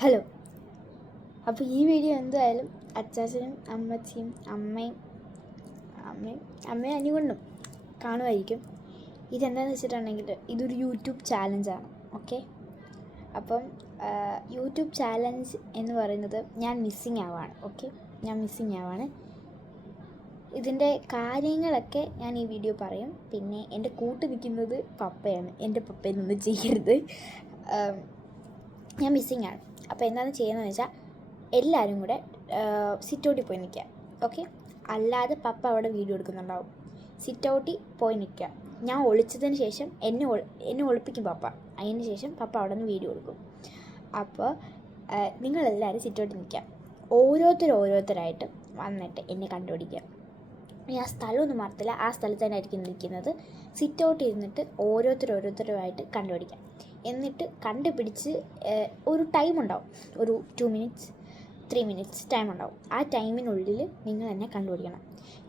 Hello അപ്പോൾ ഈ video എന്തായാലും അച്ചാച്ചനും അമ്മച്ചിയും അമ്മയും അമ്മയും അമ്മയും അനുകൊണ്ടും കാണുമായിരിക്കും. ഇതെന്താണെന്ന് വെച്ചിട്ടുണ്ടെങ്കിൽ ഇതൊരു യൂട്യൂബ് ചാലഞ്ചാണ് ഓക്കെ അപ്പം യൂട്യൂബ് ചാലഞ്ച് എന്ന് പറയുന്നത് ഞാൻ മിസ്സിങ് ആവാണ് ഓക്കെ ഞാൻ മിസ്സിങ് ആവാണ്. ഇതിന്റെ കാര്യങ്ങളൊക്കെ ഞാൻ ഈ വീഡിയോ പറയും. പിന്നെ എന്റെ കൂട്ട് നിൽക്കുന്നത് പപ്പയാണ്. എന്റെ പപ്പയിൽ നിന്ന് ചെയ്യരുത് ഞാൻ മിസ്സിങ് ആണ്. അപ്പോൾ എന്താണ് ചെയ്യുന്നതെന്ന് വെച്ചാൽ എല്ലാവരും കൂടെ സിറ്റൗട്ടിൽ പോയി നിൽക്കുക ഓക്കെ അല്ലാതെ പപ്പ അവിടെ വീഡിയോ എടുക്കുന്നുണ്ടാവും. സിറ്റൗട്ടിൽ പോയി നിൽക്കുക ഞാൻ ഒളിച്ചതിന് ശേഷം എന്നെ എന്നെ ഒളിപ്പിക്കും പപ്പ. അതിന് ശേഷം പപ്പ അവിടെ നിന്ന് വീഡിയോ എടുക്കും. അപ്പോൾ നിങ്ങളെല്ലാവരും സിറ്റൗട്ടിൽ നിൽക്കുക ഓരോരുത്തർ ഓരോരുത്തരായിട്ട് വന്നിട്ട് എന്നെ കണ്ടുപിടിക്കുക ഞാൻ സ്ഥലമൊന്നും മറത്തില്ല. ആ സ്ഥലത്ത് തന്നെ ആയിരിക്കും നിൽക്കുന്നത്. സിറ്റ് ഔട്ട് ഇരുന്നിട്ട് ഓരോരുത്തർ ഓരോരുത്തരുമായിട്ട് കണ്ടുപിടിക്കാം. എന്നിട്ട് കണ്ടുപിടിച്ച് ഒരു ടൈം ഉണ്ടാവും ഒരു two minutes three minutes time ഉണ്ടാവും ആ ടൈമിനുള്ളിൽ നിങ്ങൾ എന്നെ കണ്ടുപിടിക്കണം.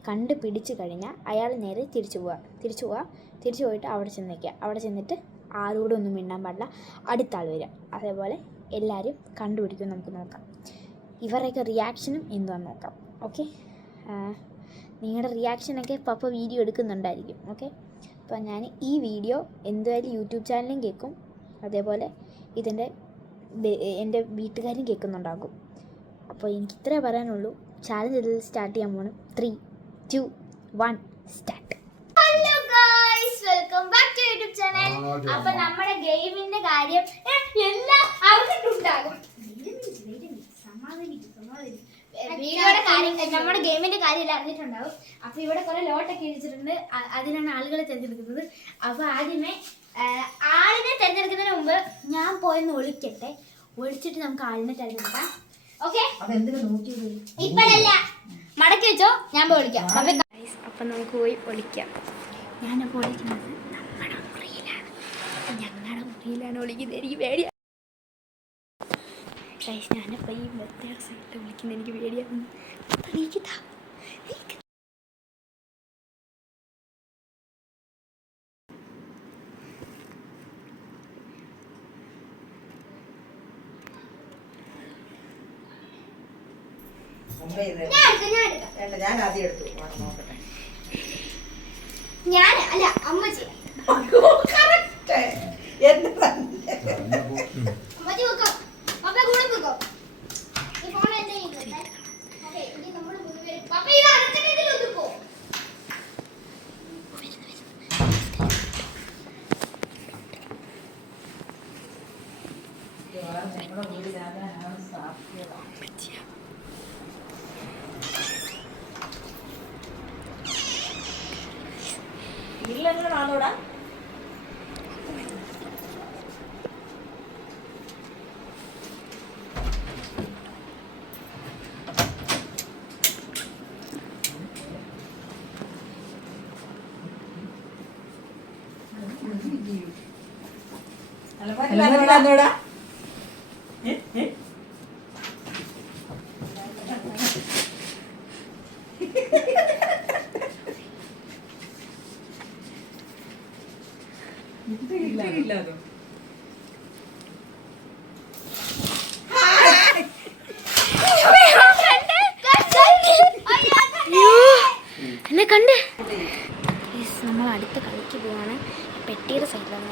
കണ്ടുപിടിച്ച് കഴിഞ്ഞാൽ അയാൾ നേരെ തിരിച്ചു പോവുക തിരിച്ചു പോവുക തിരിച്ചു പോയിട്ട് അവിടെ ചെന്ന് നിൽക്കുക. അവിടെ ചെന്നിട്ട് ആരോടും ഒന്നും മിണ്ടാൻ പാടില്ല. അടുത്ത ആൾ വരിക. അതേപോലെ എല്ലാവരും കണ്ടുപിടിക്കും നമുക്ക് നോക്കാം. ഇവരുടെയൊക്കെ റിയാക്ഷനും എന്തുവാന്ന് നോക്കാം. ഓക്കെ നിങ്ങളുടെ റിയാക്ഷനൊക്കെ പപ്പ വീഡിയോ എടുക്കുന്നുണ്ടായിരിക്കും. ഓക്കെ അപ്പോൾ ഞാൻ ഈ വീഡിയോ എന്തായാലും യൂട്യൂബ് ചാനലിലും കേൾക്കും. അതേപോലെ ഇതിന്റെ എന്റെ വീട്ടുകാരും കേൾക്കുന്നുണ്ടാകും. അപ്പോൾ എനിക്ക് ഇത്രേ പറയാനുള്ളൂ. ചാലഞ്ച് ഇതിൽ സ്റ്റാർട്ട് ചെയ്യാൻ പോകണം three two one start hello guys welcome back to YouTube channel അപ്പോൾ നമ്മുടെ ഗെയിമിന്റെ കാര്യം എല്ലാം അറിഞ്ഞിട്ടുണ്ടാകും. വീഡിയോയുടെ കാര്യം നമ്മുടെ ഗെയിമിന്റെ കാര്യം എല്ലാം അറിഞ്ഞിട്ടുണ്ടാവും അപ്പൊ ഇവിടെ കുറെ ലോട്ടൊക്കെ ഇടിച്ചിട്ടുണ്ട്. അതിനാണ് അതിലാണ് ആളുകളെ തിരഞ്ഞെടുക്കുന്നത്. അപ്പൊ ആദ്യമേ ആളിനെ തിരഞ്ഞെടുക്കുന്നതിന് മുമ്പ് ഞാൻ പോയെന്ന് ഒളിക്കട്ടെ. ഒളിച്ചിട്ട് നമുക്ക് ആളിനെ തിരഞ്ഞെടുക്കാം. ഓക്കെ? ഇപ്പഴല്ല. മടക്കി വെച്ചോ ഞാൻ പോയി ഒളിക്കാം. അപ്പൊ നമുക്ക് പോയി ഒളിക്കാം. ഞാനപ്പോ ഒളിക്കുന്നത് നമ്മുടെ മുറിയിലാണ്. ഞങ്ങളുടെ മുറിയിലാണ് ഒളിക്കുന്നത്. എനിക്ക് പേടിയാണ് ഞാനിപ്പോൾ ഈ വെത്തേറെ സൈഡിൽ വിളിക്കുന്നത് എനിക്ക് പേടിയാണ് നീക്കിത്താ നീക്ക് ഇത് ഞാൻ എടുക്കാം ഞാൻ എടുക്കാം. വേണ്ട ഞാൻ ആദ്യം എടുത്തു. നോക്കട്ടെ. ഞാൻ അല്ല അമ്മ ചെയ്യാം. എന്റെ തന്നെ. അമ്മച്ചി വെക്കാം പപ്പ കൂടെ വെക്കാം ഈ ഫോൺ എന്റെ കയ്യിലുണ്ട്. ഓക്കേ, ഇനി നമ്മൾ മൂന്നുപേരും- പപ്പ ഇത് അടച്ചിട്ട് ഇതിൽ ഒതുക്കോ? നമ്മുടെ വീടിനകത്താണ് സാധ്യത. വീട്ടിലെങ്ങനാണോടാ അലമാരിലാണോടാ എന്നെ കണ്ട് നമ്മൾ അടുത്ത കളിക്ക് പോവാണ് പെട്ടിയുടെ സൈഡിലൊന്നും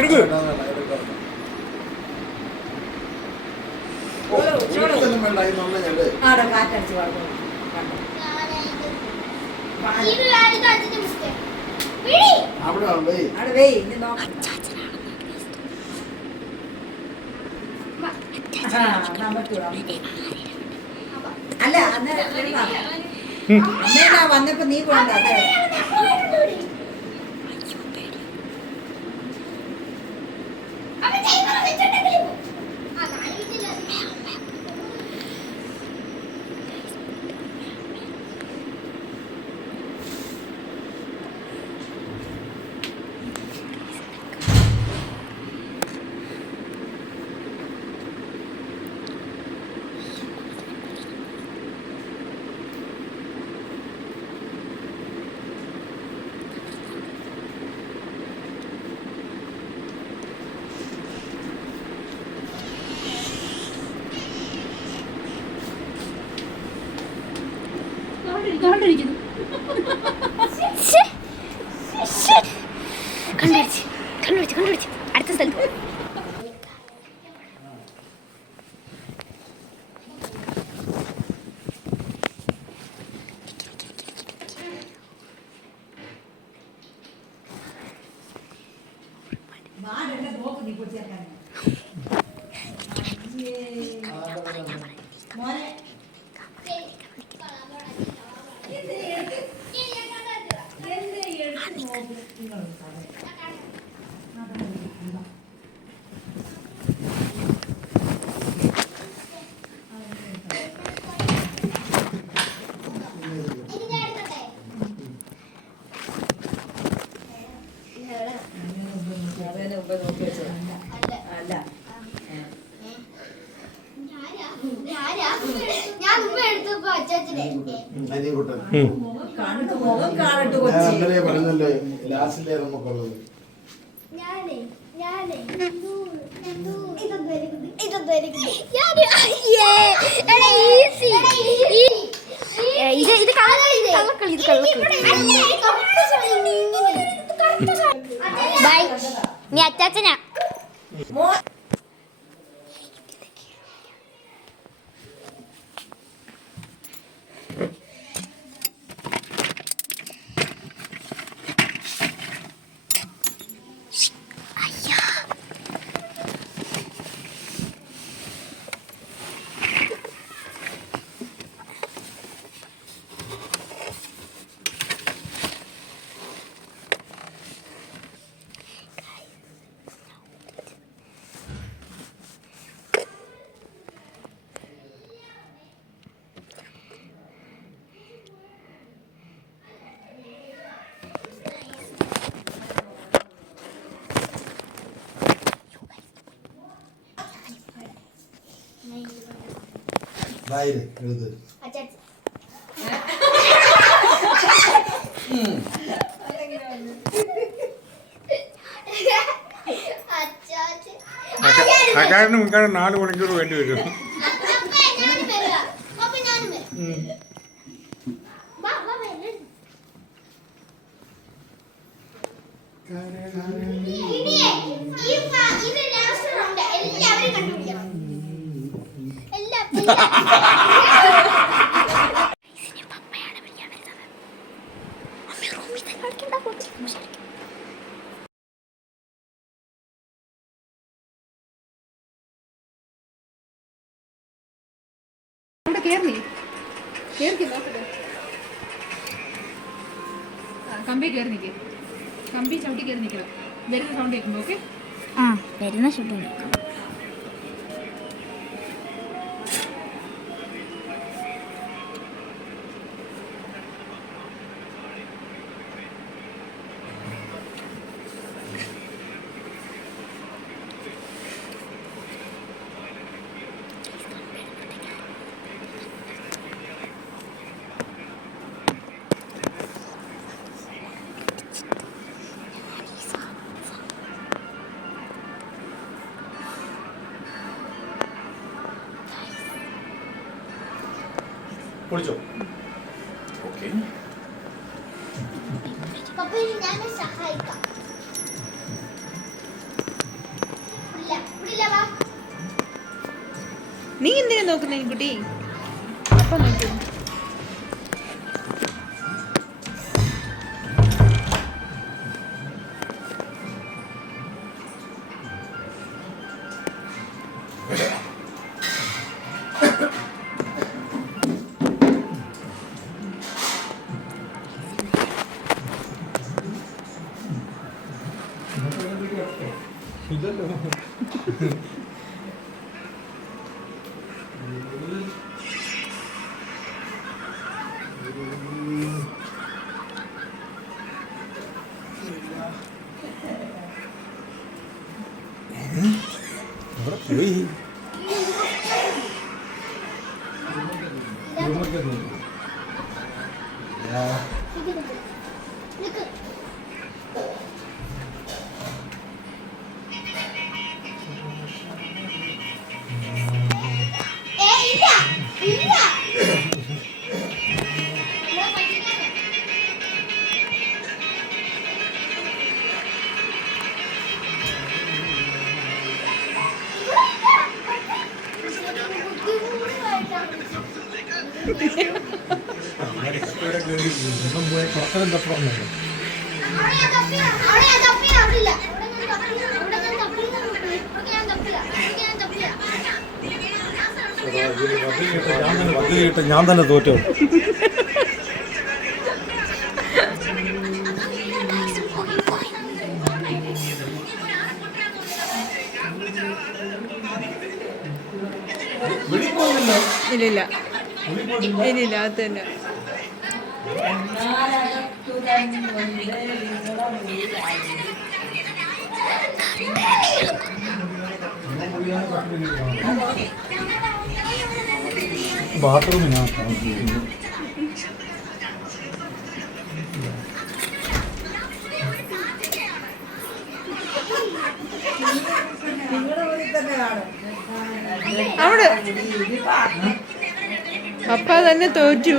പറ്റൂടാ. അല്ല. അന്നേരം വന്നപ്പോ നീ കൊണ്ടാ ശ്ശേ. കണ്ടുപിടിച്ച് കണ്ടുപിടിച്ച് കണ്ടുപിടിച്ച് അടുത്ത സ്ഥലത്ത് പോ. വാടെന്നെ നോക്ക് നീ പൊട്ടിയാക്കാൻ മോനെ അവനെ മുമ്പ് നോക്കി വെച്ചതാ. അല്ല ഞാൻ മുമ്പ് എടുത്തപ്പോ അച്ചാച്ചനെ അനിയൻകുട്ടൻ ഞാൻ അന്നലെ പറഞ്ഞല്ലേ ലാസ്റ്റിലേ നമുക്കുള്ളത് ഇത് കള്ളക്കളി ഇത് കള്ളക്കളി ഇത് കള്ളക്കളി ബൈ നീ അച്ചാച്ചനാ മോൻ നായര് എഴുത്. അക്കാരന് മുൻകാരൻ നാല് മണിക്കൂർ വേണ്ടി വരും. ഇനി ഈ ഇത് ലാസ്റ്റ് റൗണ്ട് എല്ലാവരും കണ്ടുപിടിക്കണം. കേറി. കേറി കമ്പി കയറി നിൽക്കേ കമ്പി ചവിട്ടി കയറി നിൽക്കണം വരുന്ന സൗണ്ട് കേൾക്കുമ്പോൾ ഓക്കെ ആ വരുന്ന ഷൂട്ടിങ് പൊളിച്ചോ. ഓക്കെ. പപ്പ ഇനി ഞാൻ സഹായിക്കാം. ഇല്ല ഇല്ല വാ. നീ എന്തിനാ നോക്കുന്നേ കുട്ടി? അപ്പം നോക്കൂ. ഞാൻ തന്നെ തോറ്റോ. ഇല്ലില്ല. ഇല്ലില്ല അത് തന്നെ. കാണും അവിടെ. പപ്പ തന്നെ തോറ്റു.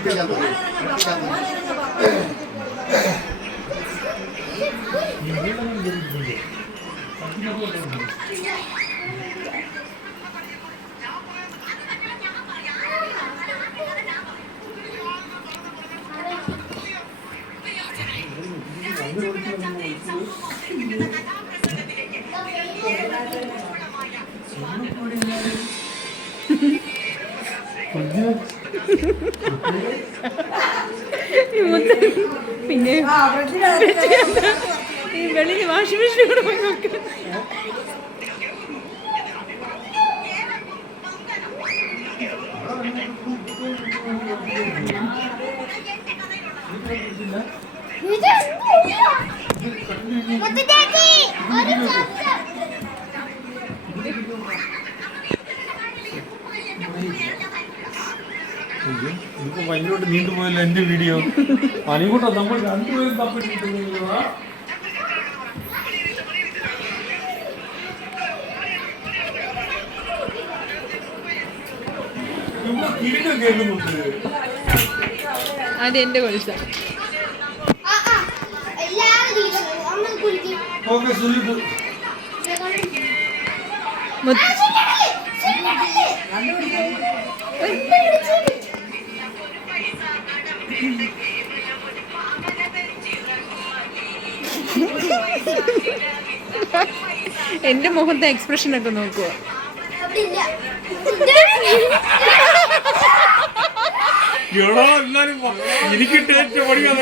ഈ മുത്തൻ പിന്നെ ഈ വെളിയിൽ വാഷിംഗ് മെഷീൻ കൂടെ പോയി നോക്ക്. ഒരു ഇതിപ്പോ ഭയങ്കരമായിട്ട് നീണ്ടുപോയല്ലോ എന്റെ വീഡിയോ. അനികൂട്ടോ നമ്മൾ രണ്ടുപേരും കേൾക്കുന്നുണ്ട് അത് എന്റെ കൊലുസ ആ, ആ. എല്ലാവരും കുളിക്കുന്നു. അമ്മ കുളിക്കും. ഓക്കെ സുജിത്ത് മുത്ത് എന്റെ മുഖത്തെ എക്സ്പ്രഷൻ ഒക്കെ നോക്കുക എനിക്ക് ടേസ്റ്റ് പഠിക്കാൻ